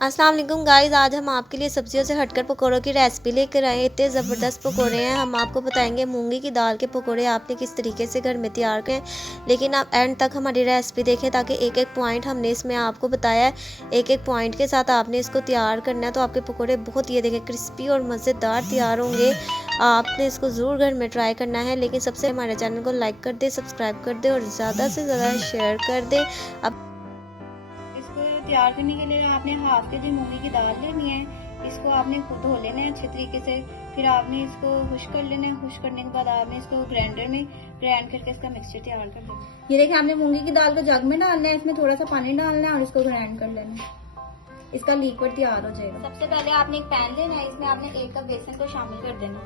अस्सलाम वालेकुम गाइस, आज हम आपके लिए सब्जियों से हटकर पकोड़ों की रेसिपी लेकर आए। इतने ज़बरदस्त पकोड़े हैं। हम आपको बताएंगे मूंगी की दाल के पकोड़े आपने किस तरीके से घर में तैयार करें, लेकिन आप एंड तक हमारी रेसिपी देखें ताकि एक एक पॉइंट हमने इसमें आपको बताया है। एक एक पॉइंट के साथ आपने इसको तैयार करना है, तो आपके पकोड़े बहुत ये देखें क्रिस्पी और मज़ेदार तैयार होंगे। आपने इसको ज़रूर घर में ट्राई करना है, लेकिन सबसे हमारे चैनल को लाइक कर दे, सब्सक्राइब कर दे और ज़्यादा से ज़्यादा शेयर कर दे। अब इसको तैयार करने के लिए आपने हाफ के जी मूंगी की दाल लेनी है। इसको आपने धो लेना है अच्छे तरीके से। फिर आपने इसको खुश कर लेना है। खुश करने के बाद आपने इसको ग्राइंडर में ग्राइंड करके इसका मिक्सचर तैयार कर लेना है। ये देखिए, आपने मूंगी की दाल को जग में डालना है, इसमें थोड़ा सा पानी डालना है और इसको ग्राइंड कर लेना है। इसका लिक्विड तैयार हो जाएगा। सबसे पहले आपने एक पैन लेना है, इसमें आपने 1 कप बेसन को शामिल कर देना।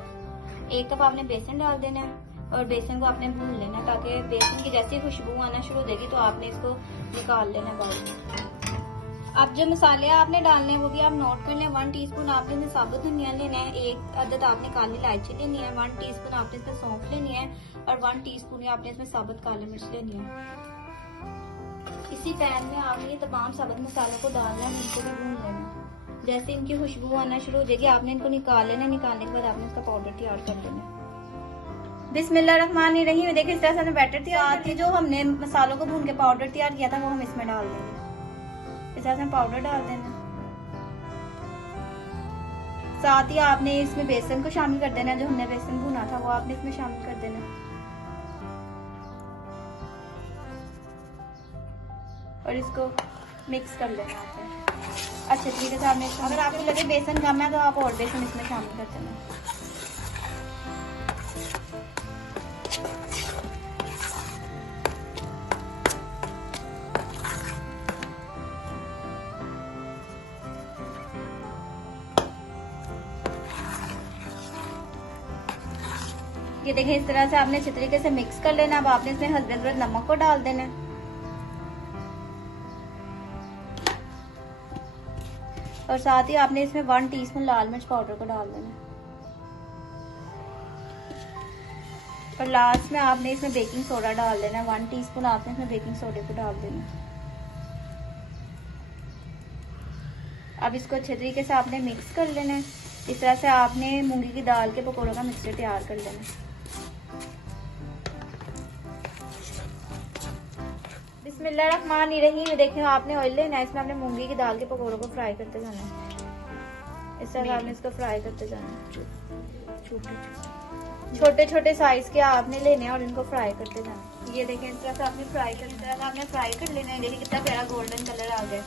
1 कप आपने बेसन डाल देना है और बेसन को आपने भून लेना है, ताकि बेसन की जैसी खुशबू आना शुरू हो जाएगी तो आपने इसको निकाल लेना है बाउल में। अब जो मसाले आपने डालने हैं वो भी आप नोट कर लें। 1 टीस्पून आपने इसमें साबुत धनिया लेना है, 1 अदद आपने काली इलायची लेनी है, 1 टीस्पून आपने इसमें सौंफ लेनी है और 1 टीस्पून आपने इसमें साबुत काली मिर्च लेनी है। इसी पैन में आपने ये तमाम साबुत मसालों को डालना है, इनको भी भून लेना। जैसे इनकी खुशबू आना शुरू हो जाएगी आपने इनको निकाल लेना। निकालने के बाद आपने इसका पाउडर तैयार कर लेना। बिस्मिल्लाहिर्रहमानिर्रहीम। देखिए, इस तरह से हमने बैटर तैयार किया। जो हमने मसालों को भून के पाउडर तैयार किया था वो हम इसमें डाल देंगे। इस तरह से पाउडर डाल देना। साथ ही आपने इसमें बेसन को शामिल कर देना। जो हमने बेसन भुना था वो आपने इसमें शामिल कर देना और इसको मिक्स कर लेना आपने अच्छे तरीके से। आपने अगर आपको लगे बेसन कम है तो आप और बेसन इसमें शामिल कर देना। ये देखिए, इस तरह से आपने अच्छे तरीके से मिक्स कर लेना। अब आपने इसमें हल्दी ज़रूरत नमक को डाल देना और साथ ही आपने इसमें 1 टीस्पून लाल मिर्च पाउडर को डाल देना और लास्ट में आपने इसमें बेकिंग सोडा डाल देना। 1 टीस्पून आपने इसमें बेकिंग सोडे को डाल देना। अब इसको अच्छे तरीके से आपने मिक्स कर लेना है। इस तरह से आपने मूंगी की दाल के पकौड़ों का मिक्सचर तैयार कर लेना। बिस्मिल्लाहिर्रहमानिर्रहीम। देखिए, आपने ऑयल लेना है, इसमें आपने मूंगी की दाल के पकौड़ों को फ्राई करते जाना है। इस तरह आपने इसको फ्राई करते जाना है। छोटे छोटे साइज के आपने लेने हैं और इनको फ्राई करते जाना है। ये देखें, इस तरह से आपने फ्राई कर लेना है। देखिए कितना प्यारा गोल्डन कलर आ गया,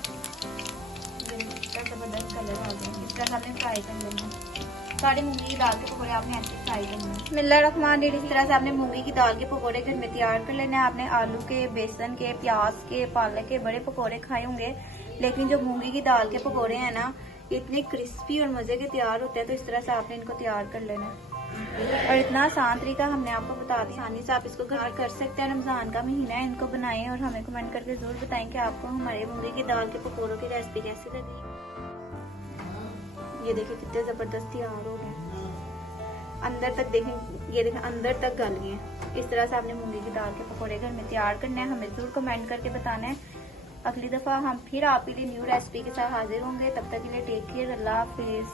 जबरदस्त कलर आ गया। इस तरह से आपने फ्राई कर लेना है। सारी मूंगी की दाल के पकौड़े आपने ऐसे फ्राई करने हैं। बिस्मिल्लाहिर्रहमानिर्रहीम। इस तरह से आपने मूंगी की दाल के पकौड़े घर में तैयार कर लेना है। आपने आलू के, बेसन के, प्याज के, पालक के बड़े पकौड़े खाए होंगे, लेकिन जो मूंगी की दाल के पकौड़े हैं ना, इतने क्रिस्पी और मजे के तैयार होते हैं। तो इस तरह से आपने इनको तैयार कर लेना है और इतना आसान तरीका हमने आपको बता दिया। आसानी से आप इसको घर कर सकते हैं। रमजान का महीना है, इनको बनाएं और हमें कमेंट करके जरूर बताएं कि आपको हमारे मूंगी की दाल के पकौड़ों की रेसिपी कैसी लगी। ये देखिए कितने जबरदस्त तैयार हो गए। अंदर तक देखें, ये देखें अंदर तक गल गए। इस तरह से आपने मूंगी की दाल के पकौड़े घर में तैयार करना है। हमें जरूर कमेंट करके बताना है। अगली दफा हम फिर आपके लिए न्यू रेसिपी के साथ हाजिर होंगे। तब तक के लिए टेक केयर। अल्लाह हाफिज।